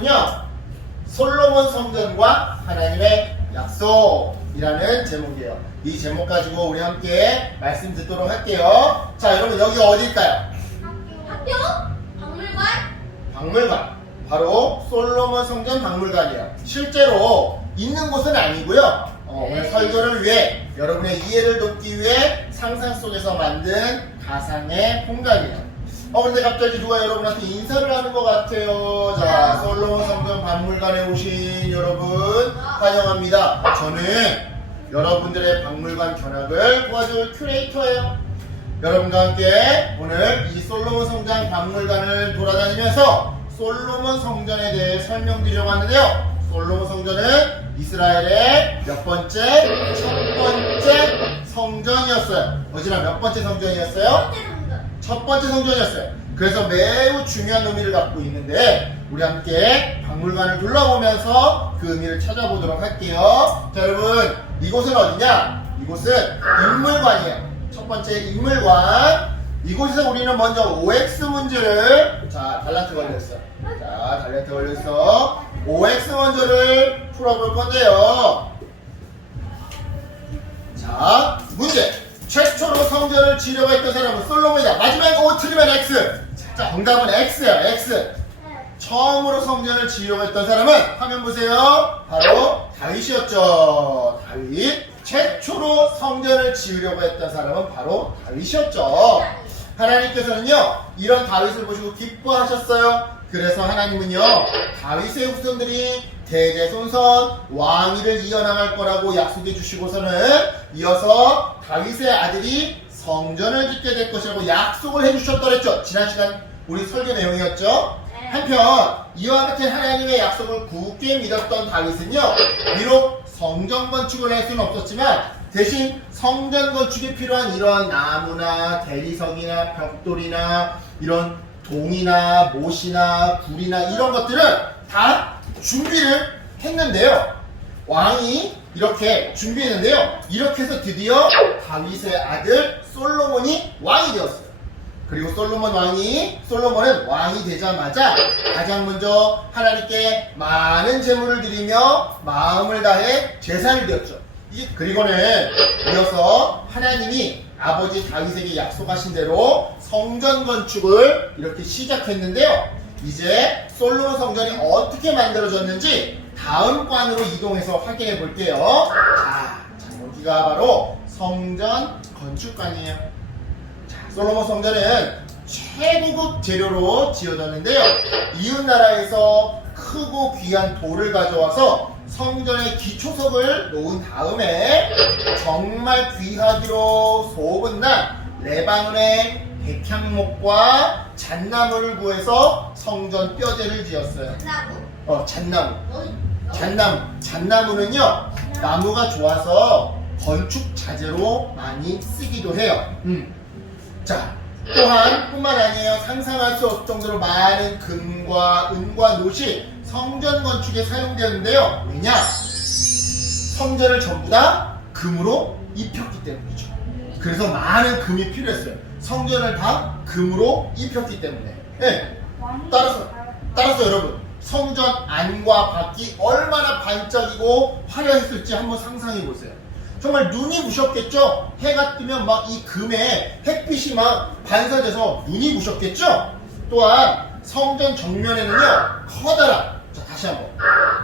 제목은요, 솔로몬 성전과 하나님의 약속이라는 제목이에요. 이 제목 가지고 우리 함께 말씀 듣도록 할게요. 자, 여러분 여기 어디일까요? 학교? 박물관? 박물관. 바로 솔로몬 성전 박물관이에요. 실제로 있는 곳은 아니고요. 오늘 설교를 위해 여러분의 이해를 돕기 위해 상상 속에서 만든 가상의 공간이에요. 근데 갑자기 누가 여러분한테 인사를 하는 것 같아요. 자, 솔로몬 성전 박물관에 오신 여러분 환영합니다. 저는 여러분들의 박물관 견학을 도와줄 큐레이터예요. 여러분과 함께 오늘 이 솔로몬 성전 박물관을 돌아다니면서 솔로몬 성전에 대해 설명드리려고 하는데요. 솔로몬 성전은 이스라엘의 몇 번째? 첫 번째 성전이었어요. 어지나 몇 번째 성전이었어요? 첫 번째 성전이었어요. 그래서 매우 중요한 의미를 갖고 있는데 우리 함께 박물관을 둘러보면서 그 의미를 찾아보도록 할게요. 자, 여러분 이곳은 어디냐? 이곳은 인물관이에요. 첫 번째 인물관. 이곳에서 우리는 먼저 OX 문제를 달란트 걸렸어. 달란트 걸렸어. OX 문제를 풀어볼 건데요. 자, 문제. 최초로 성전을 지으려고 했던 사람은 솔로몬이다. 마지막에 O 틀리면 X. 자, 정답은 X야. X. 처음으로 성전을 지으려고 했던 사람은 화면 보세요. 바로 다윗이었죠. 다윗. 최초로 성전을 지으려고 했던 사람은 바로 다윗이었죠. 하나님께서는요, 이런 다윗을 보시고 기뻐하셨어요. 그래서 하나님은요, 다윗의 후손들이 대대손손 왕위를 이어나갈 거라고 약속해 주시고서는 이어서 다윗의 아들이 성전을 짓게 될 것이라고 약속을 해주셨더랬죠. 지난 시간 우리 설교 내용이었죠. 한편 이와 같은 하나님의 약속을 굳게 믿었던 다윗은요, 비록 성전 건축을 할 수는 없었지만 대신 성전 건축에 필요한 이러한 나무나 대리석이나 벽돌이나 이런 동이나 못이나 굴이나 이런 것들을 다 준비를 했는데요. 왕이 이렇게 준비했는데요. 이렇게 해서 드디어 다윗의 아들 솔로몬이 왕이 되었어요. 그리고 솔로몬은 왕이 되자마자 가장 먼저 하나님께 많은 제물을 드리며 마음을 다해 제사를 드렸죠. 그리고는 이어서 하나님이 아버지 다윗에게 약속하신 대로 성전 건축을 이렇게 시작했는데요. 이제 솔로몬 성전이 어떻게 만들어졌는지 다음 관으로 이동해서 확인해 볼게요. 자, 여기가 바로 성전 건축관이에요. 자, 솔로몬 성전은 최고급 재료로 지어졌는데요. 이웃 나라에서 크고 귀한 돌을 가져와서 성전의 기초석을 놓은 다음에 정말 귀하기로 소문난 레바논의 백향목과 잣나무를 구해서 성전 뼈대를 지었어요. 잣나무는요, 나무가 좋아서 건축 자재로 많이 쓰기도 해요. 자, 뿐만 아니에요. 상상할 수 없을 정도로 많은 금과 은과 노시 성전 건축에 사용되는데요. 왜냐? 성전을 전부 다 금으로 입혔기 때문이죠. 그래서 많은 금이 필요했어요. 성전을 다 금으로 입혔기 때문에. 네. 따라서 여러분, 성전 안과 밖이 얼마나 반짝이고 화려했을지 한번 상상해 보세요. 정말 눈이 부셨겠죠? 해가 뜨면 막 이 금에 햇빛이 막 반사돼서 눈이 부셨겠죠? 또한 성전 정면에는요, 다시 한번.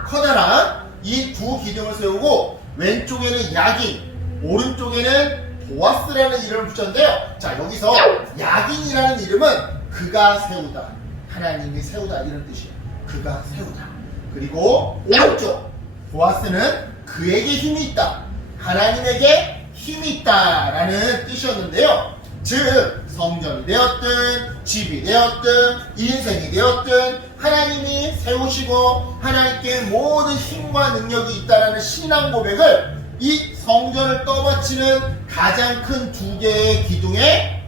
커다란 이 두 기둥을 세우고 왼쪽에는 야긴, 오른쪽에는 보아스라는 이름을 붙였는데요. 자, 여기서 야긴이라는 이름은 그가 세우다, 하나님이 세우다 이런 뜻이에요. 그가 세우다. 그리고 오른쪽 보아스는 그에게 힘이 있다, 하나님에게 힘이 있다라는 뜻이었는데요. 즉 성전이 되었든 집이 되었든 인생이 되었든 하나님이 세우시고 하나님께 모든 힘과 능력이 있다라는 신앙 고백을 이 성전을 떠받치는 가장 큰 두 개의 기둥에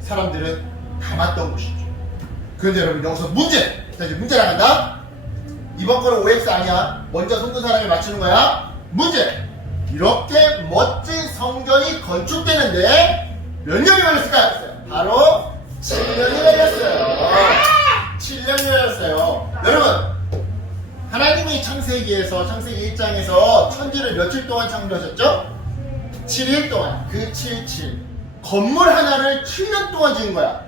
사람들은 담았던 것이죠. 그런데 여러분 여기서 문제! 자, 이제 문제 나간다. 이번 거는 OX 아니야. 먼저 손든 사람이 맞추는 거야. 문제! 이렇게 멋진 성전이 건축되는데 몇 년이 걸렸을까요? 바로 7년이 걸렸어요. 7년이 걸렸어요. 여러분, 하나님이 창세기 1장에서 천지를 며칠 동안 창조하셨죠? 7일 동안. 그 77. 건물 하나를 7년 동안 지은 거야.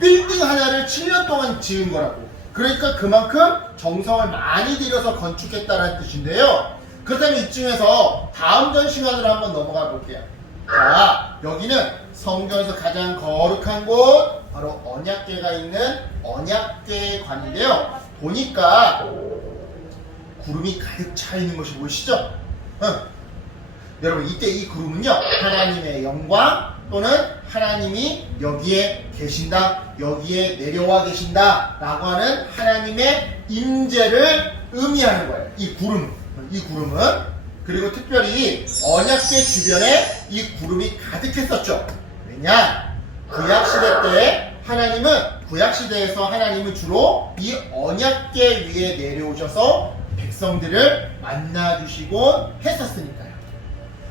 빌딩 하나를 7년 동안 지은 거라고. 그러니까 그만큼 정성을 많이 들여서 건축했다는 뜻인데요. 그렇다면 이쯤에서 다음 전 시간으로 한번 넘어가 볼게요. 자, 여기는 성전에서 가장 거룩한 곳, 바로 언약궤가 있는 언약궤관인데요. 보니까 구름이 가득 차 있는 것이 보이시죠? 여러분, 이때 이 구름은요, 하나님의 영광 또는 하나님이 여기에 계신다, 여기에 내려와 계신다 라고 하는 하나님의 임재를 의미하는 거예요. 이 구름은. 그리고 특별히 언약궤 주변에 이 구름이 가득했었죠. 왜냐? 구약시대 때 구약시대에서 하나님은 주로 이 언약궤 위에 내려오셔서 백성들을 만나주시곤 했었으니까요.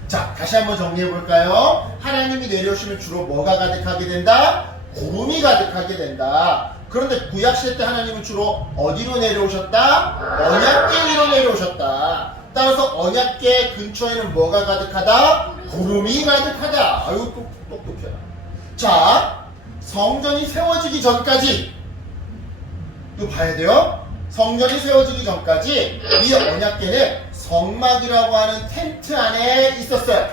자, 다시 한번 정리해볼까요? 하나님이 내려오시면 주로 뭐가 가득하게 된다? 구름이 가득하게 된다. 그런데 구약시대 때 하나님은 주로 어디로 내려오셨다? 언약궤 위로 내려오셨다. 따라서 언약궤 근처에는 뭐가 가득하다? 구름이 가득하다. 아유, 똑똑해라. 자, 성전이 세워지기 전까지 또 봐야 돼요. 성전이 세워지기 전까지 이 언약궤는 성막이라고 하는 텐트 안에 있었어요.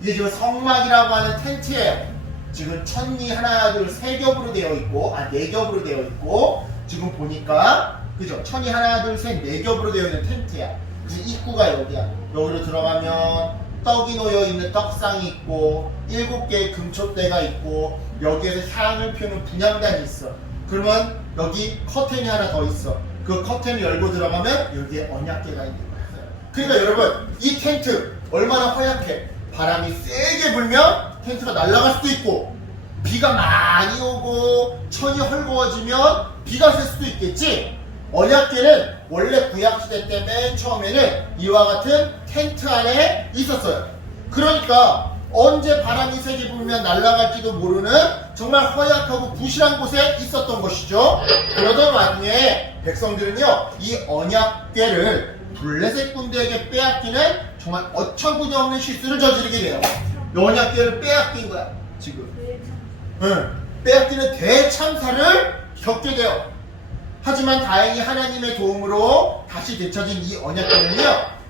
이게 지금 성막이라고 하는 텐트예요. 지금 천리 하나, 둘, 세 겹으로 되어 있고, 네 겹으로 되어 있고, 지금 보니까, 그죠? 천이 하나, 둘, 셋, 네 겹으로 되어 있는 텐트야. 그래서 입구가 여기야. 여기로 들어가면 떡이 놓여 있는 떡상이 있고, 7개의 금촛대가 있고, 여기에서 향을 피우는 분향단이 있어. 그러면 여기 커튼이 하나 더 있어. 그 커튼을 열고 들어가면 여기에 언약궤가 있는 거야. 그러니까 여러분, 이 텐트 얼마나 허약해. 바람이 세게 불면 텐트가 날아갈 수도 있고, 비가 많이 오고 천이 헐거워지면 비가 셀 수도 있겠지. 언약궤는 원래 구약시대 때 맨 처음에는 이와 같은 텐트 안에 있었어요. 그러니까 언제 바람이 세게 불면 날아갈지도 모르는 정말 허약하고 부실한 곳에 있었던 것이죠. 그러던 와중에 백성들은요, 이 언약궤를 블레셋 군대에게 빼앗기는 정말 어처구니 없는 실수를 저지르게 돼요. 언약궤를 빼앗긴 거야, 지금. 빼앗기는 대참사를 겪게 돼요. 하지만 다행히 하나님의 도움으로 다시 되찾은 이 언약궤는요,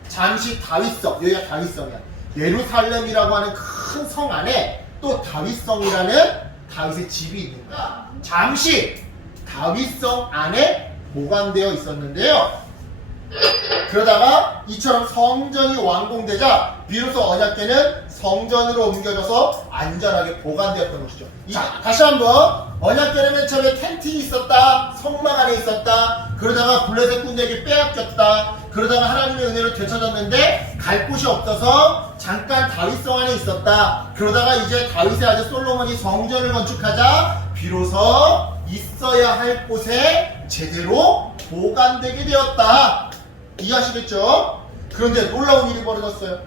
잠시 다윗성, 여기가 다윗성이야. 예루살렘이라고 하는 큰 성 안에 또 다윗성이라는 다윗의 집이 있는 거야. 잠시 다윗성 안에 보관되어 있었는데요. 그러다가 이처럼 성전이 완공되자 비로소 언약궤는 성전으로 옮겨져서 안전하게 보관되었던 것이죠. 자, 다시 한번 언약궤는 맨 처음에 텐트 있었다, 성막 안에 있었다, 그러다가 블레셋 군대에게 빼앗겼다, 그러다가 하나님의 은혜로 되찾았는데 갈 곳이 없어서 잠깐 다윗성 안에 있었다, 그러다가 이제 다윗의 아들 솔로몬이 성전을 건축하자 비로소 있어야 할 곳에 제대로 보관되게 되었다. 이해하시겠죠? 그런데 놀라운 일이 벌어졌어요.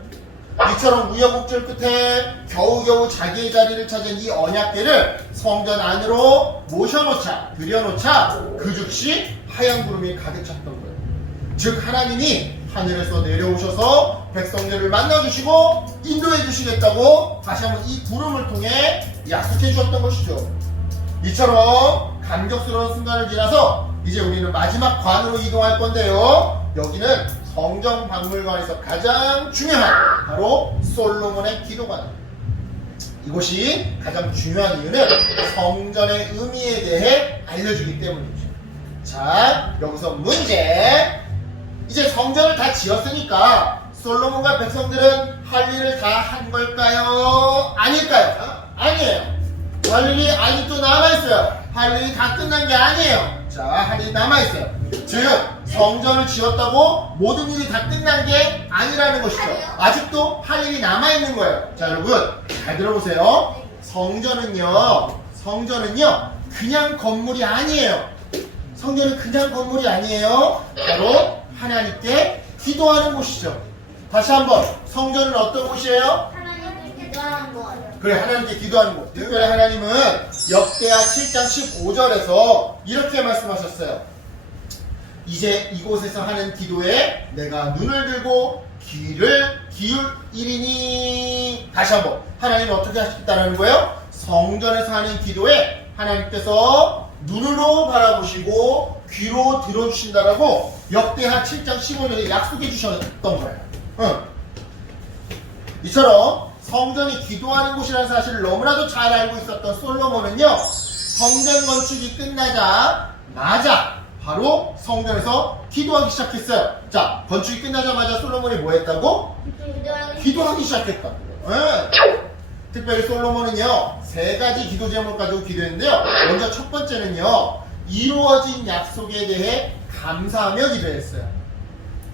이처럼 우여곡절 끝에 겨우겨우 자기의 자리를 찾은 이 언약궤를 성전 안으로 들여놓자 그 즉시 하얀 구름이 가득 찼던 거예요. 즉 하나님이 하늘에서 내려오셔서 백성들을 만나주시고 인도해 주시겠다고 다시 한번 이 구름을 통해 약속해 주셨던 것이죠. 이처럼 감격스러운 순간을 지나서 이제 우리는 마지막 관으로 이동할 건데요. 여기는 성전 박물관에서 가장 중요한 바로 솔로몬의 기도관. 이곳이 가장 중요한 이유는 성전의 의미에 대해 알려주기 때문이죠. 자, 여기서 문제. 이제 성전을 다 지었으니까 솔로몬과 백성들은 할 일을 다 한 걸까요? 아닐까요? 아니에요. 할 일이 아직도 남아있어요. 할 일이 다 끝난 게 아니에요. 자, 할 일이 남아있어요. 즉 성전을 지었다고 모든 일이 다 끝난 게 아니라는 것이죠. 아직도 할 일이 남아있는 거예요. 자, 여러분 잘 들어보세요. 성전은요 그냥 건물이 아니에요. 성전은 그냥 건물이 아니에요. 바로 하나님께 기도하는 곳이죠. 다시 한번, 성전은 어떤 곳이에요? 하나님께 기도하는 것. 그래, 하나님께 기도하는 곳. 특별히 하나님은 역대하 7장 15절에서 이렇게 말씀하셨어요. 이제 이곳에서 하는 기도에 내가 눈을 들고 귀를 기울이니. 다시 한번 하나님은 어떻게 하시겠다는 거예요? 성전에서 하는 기도에 하나님께서 눈으로 바라보시고 귀로 들어주신다라고 역대하 7장 15절에 약속해 주셨던 거예요. 이처럼 성전이 기도하는 곳이라는 사실을 너무나도 잘 알고 있었던 솔로몬은요, 성전 건축이 끝나자마자 바로 성전에서 기도하기 시작했어요. 자, 건축이 끝나자마자 솔로몬이 뭐 했다고? 기도하기 시작했다고요. 특별히 솔로몬은요, 3가지 기도 제목을 가지고 기도했는데요. 먼저 첫 번째는요, 이루어진 약속에 대해 감사하며 기도했어요.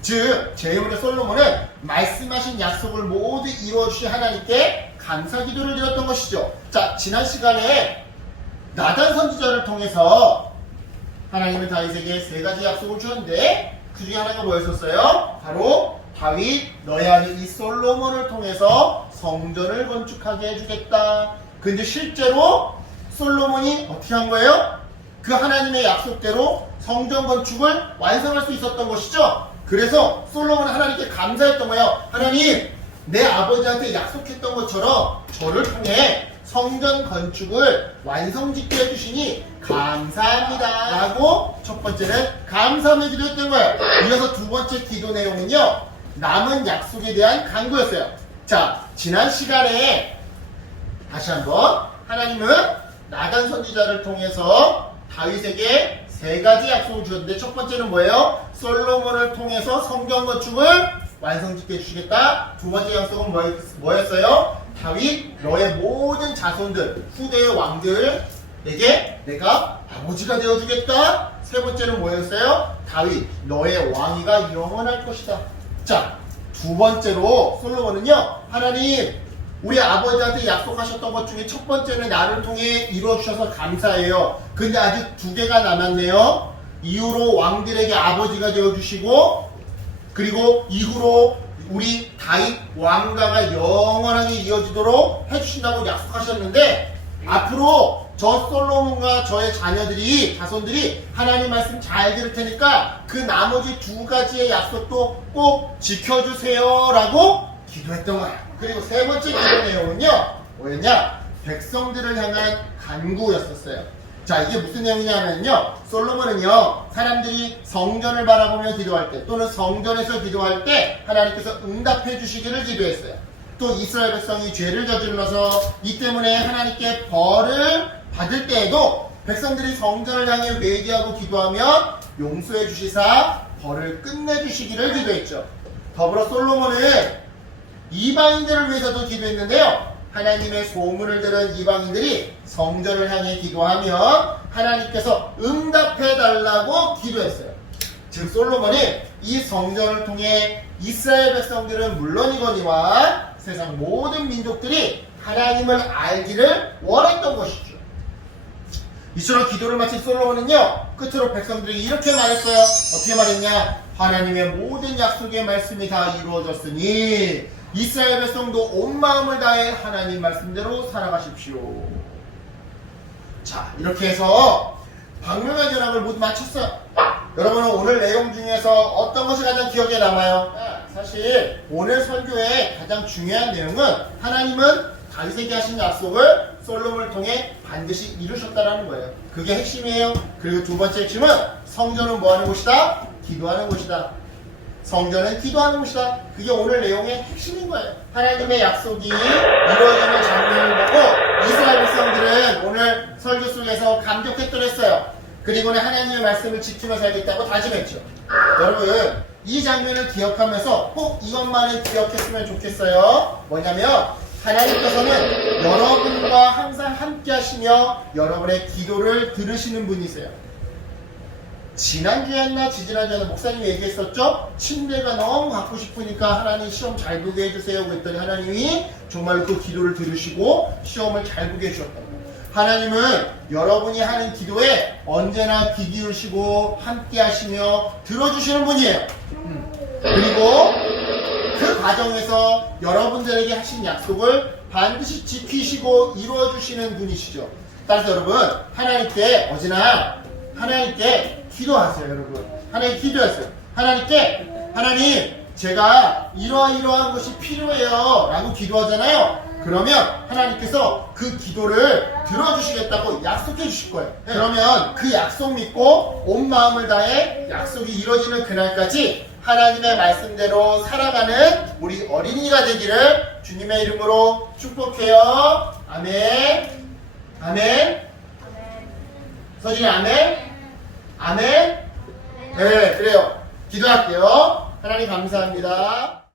즉, 제후의 솔로몬은 말씀하신 약속을 모두 이루어주신 하나님께 감사 기도를 드렸던 것이죠. 자, 지난 시간에 나단 선지자를 통해서 하나님은 다윗에게 3가지 약속을 주었는데 그 중에 하나가 뭐였었어요? 바로 다윗, 너의 아들 이 솔로몬을 통해서 성전을 건축하게 해주겠다. 근데 실제로 솔로몬이 어떻게 한 거예요? 그 하나님의 약속대로 성전 건축을 완성할 수 있었던 것이죠. 그래서 솔로몬은 하나님께 감사했던 거예요. 하나님, 내 아버지한테 약속했던 것처럼 저를 통해 성전 건축을 완성짓게 해주시니 감사합니다 라고 첫 번째는 감사함의 기도했던 거예요. 이어서 두 번째 기도 내용은요, 남은 약속에 대한 간구였어요. 자, 지난 시간에 다시 한번 하나님은 나단 선지자를 통해서 다윗에게 3가지 약속을 주셨는데 첫 번째는 뭐예요? 솔로몬을 통해서 성전 건축을 완성짓게 해주시겠다. 두 번째 약속은 뭐였어요? 다윗, 너의 모든 자손들, 후대의 왕들에게 내가 아버지가 되어주겠다. 세 번째는 뭐였어요? 다윗, 너의 왕위가 영원할 것이다. 자, 두 번째로 솔로몬은요, 하나님, 우리 아버지한테 약속하셨던 것 중에 첫 번째는 나를 통해 이루어주셔서 감사해요. 근데 아직 2개가 남았네요. 이후로 왕들에게 아버지가 되어주시고, 그리고 이후로 우리 다윗 왕가가 영원하게 이어지도록 해주신다고 약속하셨는데, 앞으로 저 솔로몬과 저의 자녀들이, 자손들이 하나님 말씀 잘 들을 테니까 그 나머지 2가지의 약속도 꼭 지켜주세요 라고 기도했던 거예요. 그리고 세 번째 기도 내용은요, 뭐였냐? 백성들을 향한 간구였었어요. 자, 이게 무슨 내용이냐면요, 솔로몬은요, 사람들이 성전을 바라보며 기도할 때 또는 성전에서 기도할 때 하나님께서 응답해 주시기를 기도했어요. 또 이스라엘 백성이 죄를 저질러서 이 때문에 하나님께 벌을 받을 때에도 백성들이 성전을 향해 회개하고 기도하면 용서해 주시사 벌을 끝내주시기를 기도했죠. 더불어 솔로몬은 이방인들을 위해서도 기도했는데요, 하나님의 소문을 들은 이방인들이 성전을 향해 기도하면 하나님께서 응답해달라고 기도했어요. 즉 솔로몬이 이 성전을 통해 이스라엘 백성들은 물론이거니와 세상 모든 민족들이 하나님을 알기를 원했던 것이죠. 이처럼 기도를 마친 솔로몬은요, 끝으로 백성들에게 이렇게 말했어요. 어떻게 말했냐? 하나님의 모든 약속의 말씀이 다 이루어졌으니 이스라엘 백성도 온 마음을 다해 하나님 말씀대로 살아가십시오. 자, 이렇게 해서 박물관 견학을 모두 마쳤어요. 여러분은 오늘 내용 중에서 어떤 것이 가장 기억에 남아요? 사실 오늘 설교의 가장 중요한 내용은 하나님은 다윗에게 하신 약속을 솔로몬을 통해 반드시 이루셨다라는 거예요. 그게 핵심이에요. 그리고 두 번째 핵심은 성전은 뭐하는 곳이다? 기도하는 곳이다. 성전은 기도하는 곳이다. 그게 오늘 내용의 핵심인 거예요. 하나님의 약속이 이루어지는 장면을 보고 이스라엘 백성들은 오늘 설교 속에서 감격했더랬어요. 그리고는 하나님의 말씀을 지키며 살겠다고 다짐했죠. 여러분, 이 장면을 기억하면서 꼭 이것만은 기억했으면 좋겠어요. 뭐냐면 하나님께서는 여러분과 항상 함께 하시며 여러분의 기도를 들으시는 분이세요. 지난주였나 지지난주에 목사님이 얘기했었죠? 침대가 너무 갖고 싶으니까 하나님 시험 잘 보게 해주세요 그랬더니 하나님이 정말 그 기도를 들으시고 시험을 잘 보게 해주셨다고. 하나님은 여러분이 하는 기도에 언제나 귀 기울이시고 함께 하시며 들어주시는 분이에요. 그리고 그 과정에서 여러분들에게 하신 약속을 반드시 지키시고 이루어주시는 분이시죠. 따라서 여러분, 하나님께 어제나 하나님께 기도하세요. 여러분, 하나님 기도했어요. 하나님께 하나님 제가 이러이러한 것이 필요해요 라고 기도하잖아요. 그러면 하나님께서 그 기도를 들어주시겠다고 약속해 주실 거예요. 그러면 그 약속 믿고 온 마음을 다해 약속이 이루어지는 그날까지 하나님의 말씀대로 살아가는 우리 어린이가 되기를 주님의 이름으로 축복해요. 아멘. 아멘. 서진이 아멘. 아멘. 네, 그래요. 기도할게요. 하나님 감사합니다.